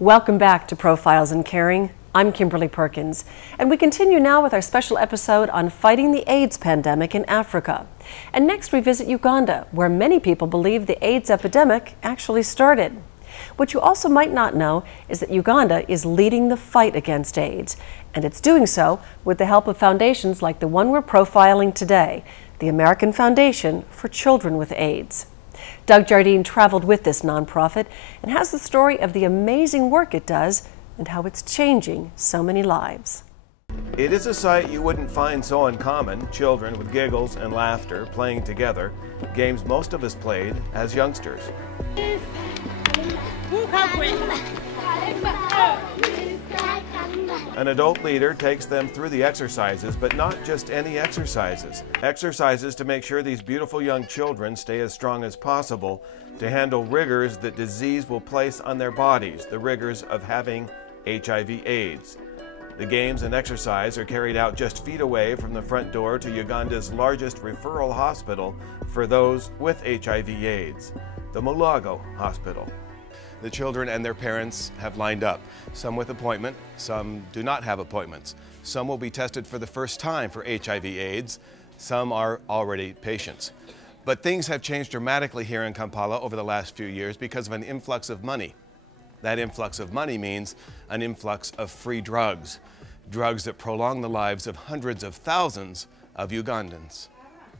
Welcome back to Profiles in Caring. I'm Kimberly Perkins, and we continue now with our special episode on fighting the AIDS pandemic in Africa. And next we visit Uganda, where many people believe the AIDS epidemic actually started. What you also might not know is that Uganda is leading the fight against AIDS, and it's doing so with the help of foundations like the one we're profiling today, the American Foundation for Children with AIDS. Doug Jardine traveled with this nonprofit and has the story of the amazing work it does and how it's changing so many lives. It is a sight you wouldn't find so uncommon, children with giggles and laughter playing together, games most of us played as youngsters. An adult leader takes them through the exercises, but not just any exercises. Exercises to make sure these beautiful young children stay as strong as possible to handle rigors that disease will place on their bodies, the rigors of having HIV/AIDS. The games and exercise are carried out just feet away from the front door to Uganda's largest referral hospital for those with HIV/AIDS, the Mulago Hospital. The children and their parents have lined up, some with appointment, some do not have appointments. Some will be tested for the first time for HIV/AIDS, some are already patients. But things have changed dramatically here in Kampala over the last few years because of an influx of money. That influx of money means an influx of free drugs, drugs that prolong the lives of hundreds of thousands of Ugandans.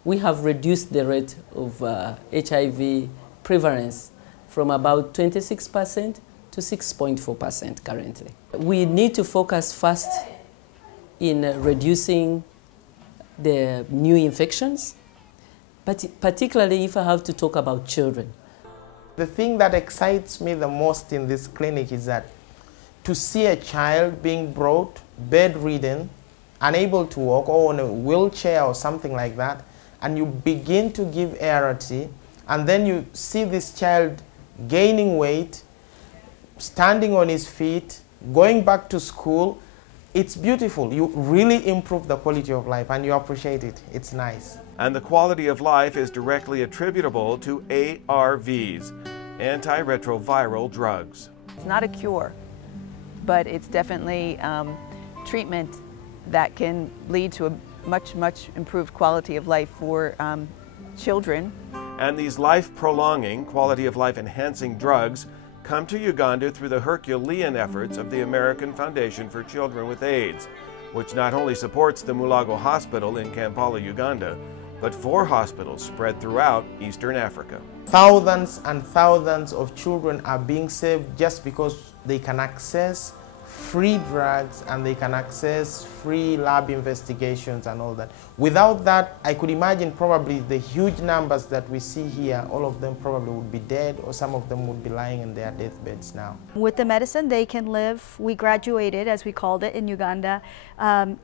We have reduced the rate of HIV prevalence from about 26% to 6.4% currently. We need to focus first in reducing the new infections, but particularly if I have to talk about children. The thing that excites me the most in this clinic is that to see a child being brought bedridden, unable to walk, or on a wheelchair or something like that, and you begin to give ART, and then you see this child gaining weight, standing on his feet, going back to school. It's beautiful. You really improve the quality of life and you appreciate it. It's nice. And the quality of life is directly attributable to ARVs, antiretroviral drugs. It's not a cure, but it's definitely treatment that can lead to a much improved quality of life for children. And these life-prolonging, quality-of-life-enhancing drugs come to Uganda through the Herculean efforts of the American Foundation for Children with AIDS, which not only supports the Mulago Hospital in Kampala, Uganda, but 4 hospitals spread throughout Eastern Africa. Thousands and thousands of children are being saved just because they can access free drugs and they can access free lab investigations and all that. Without that, I could imagine probably the huge numbers that we see here, all of them probably would be dead, or some of them would be lying in their deathbeds now. With the medicine, they can live, we graduated, as we called it in Uganda,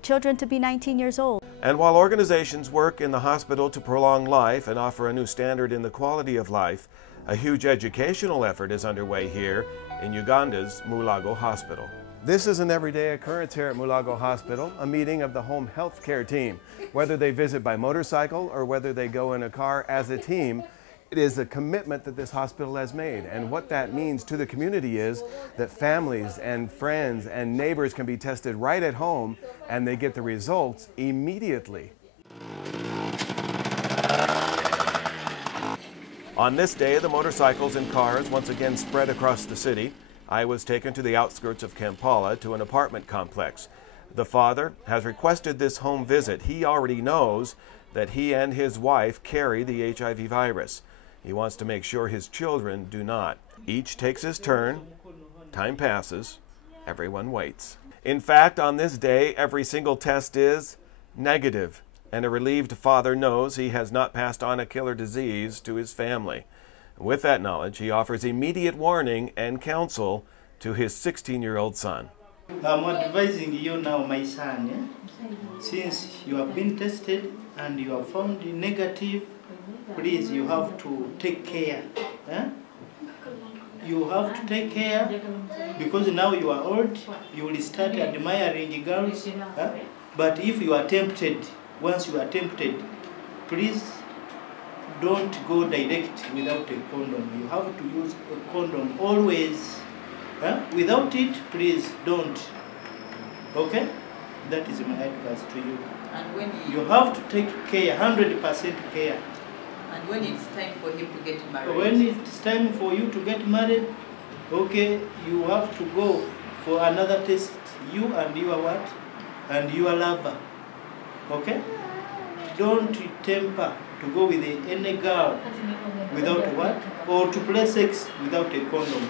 children to be 19 years old. And while organizations work in the hospital to prolong life and offer a new standard in the quality of life, a huge educational effort is underway here in Uganda's Mulago Hospital. This is an everyday occurrence here at Mulago Hospital, a meeting of the home health care team. Whether they visit by motorcycle or whether they go in a car as a team, it is a commitment that this hospital has made. And what that means to the community is that families and friends and neighbors can be tested right at home and they get the results immediately. On this day, the motorcycles and cars once again spread across the city. I was taken to the outskirts of Kampala to an apartment complex. The father has requested this home visit. He already knows that he and his wife carry the HIV virus. He wants to make sure his children do not. Each takes his turn. Time passes. Everyone waits. In fact, on this day, every single test is negative, and a relieved father knows he has not passed on a killer disease to his family. With that knowledge, he offers immediate warning and counsel to his 16-year-old son. I'm advising you now, my son, since you have been tested and you have found negative, please, you have to take care. You have to take care because now you are old, you will start admiring girls. But if you are tempted, once you are tempted, please, don't go direct without a condom. You have to use a condom always Without it, please don't. Okay? That is my advice to you. And when you have to take care, 100% care. And when it's time for him to get married? When it's time for you to get married, okay, you have to go for another test, you and your what? And your lover. Okay? Don't temper to go with any girl without what? Or to play sex without a condom.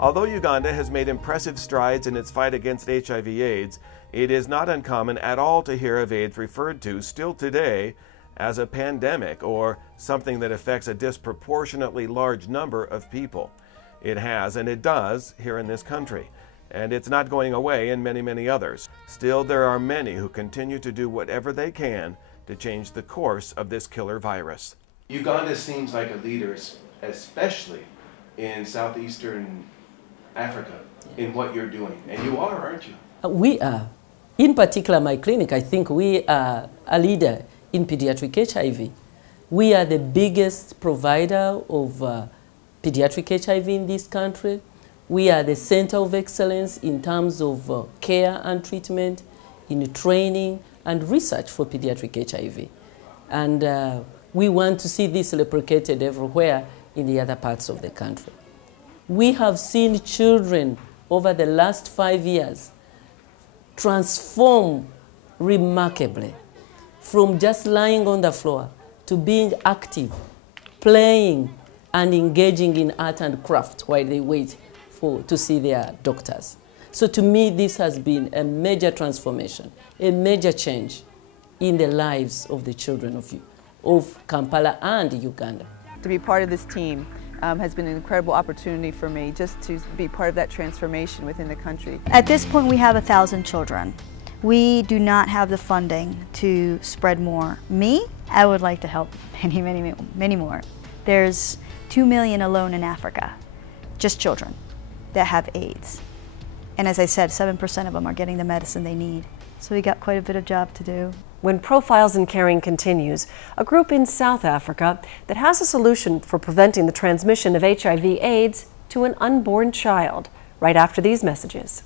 Although Uganda has made impressive strides in its fight against HIV/AIDS, it is not uncommon at all to hear of AIDS referred to still today as a pandemic or something that affects a disproportionately large number of people. It has, and it does, here in this country. And it's not going away in many, many others. Still, there are many who continue to do whatever they can to change the course of this killer virus. Uganda seems like a leader, especially in southeastern Africa, in what you're doing. And you are, aren't you? We are. In particular, my clinic, I think we are a leader in pediatric HIV. We are the biggest provider of pediatric HIV in this country. We are the center of excellence in terms of care and treatment, in training and research for pediatric HIV. And we want to see this replicated everywhere in the other parts of the country. We have seen children over the last 5 years transform remarkably from just lying on the floor to being active, playing, and engaging in art and craft while they wait to see their doctors. So to me, this has been a major transformation, a major change in the lives of the children of Kampala and Uganda. To be part of this team has been an incredible opportunity for me, just to be part of that transformation within the country. At this point, we have 1,000 children. We do not have the funding to spread more. I would like to help many more. There's 2 million alone in Africa, just children that have AIDS. And as I said, 7% of them are getting the medicine they need. So we got quite a bit of job to do. When Profiles in Caring continues, a group in South Africa that has a solution for preventing the transmission of HIV/AIDS to an unborn child, right after these messages.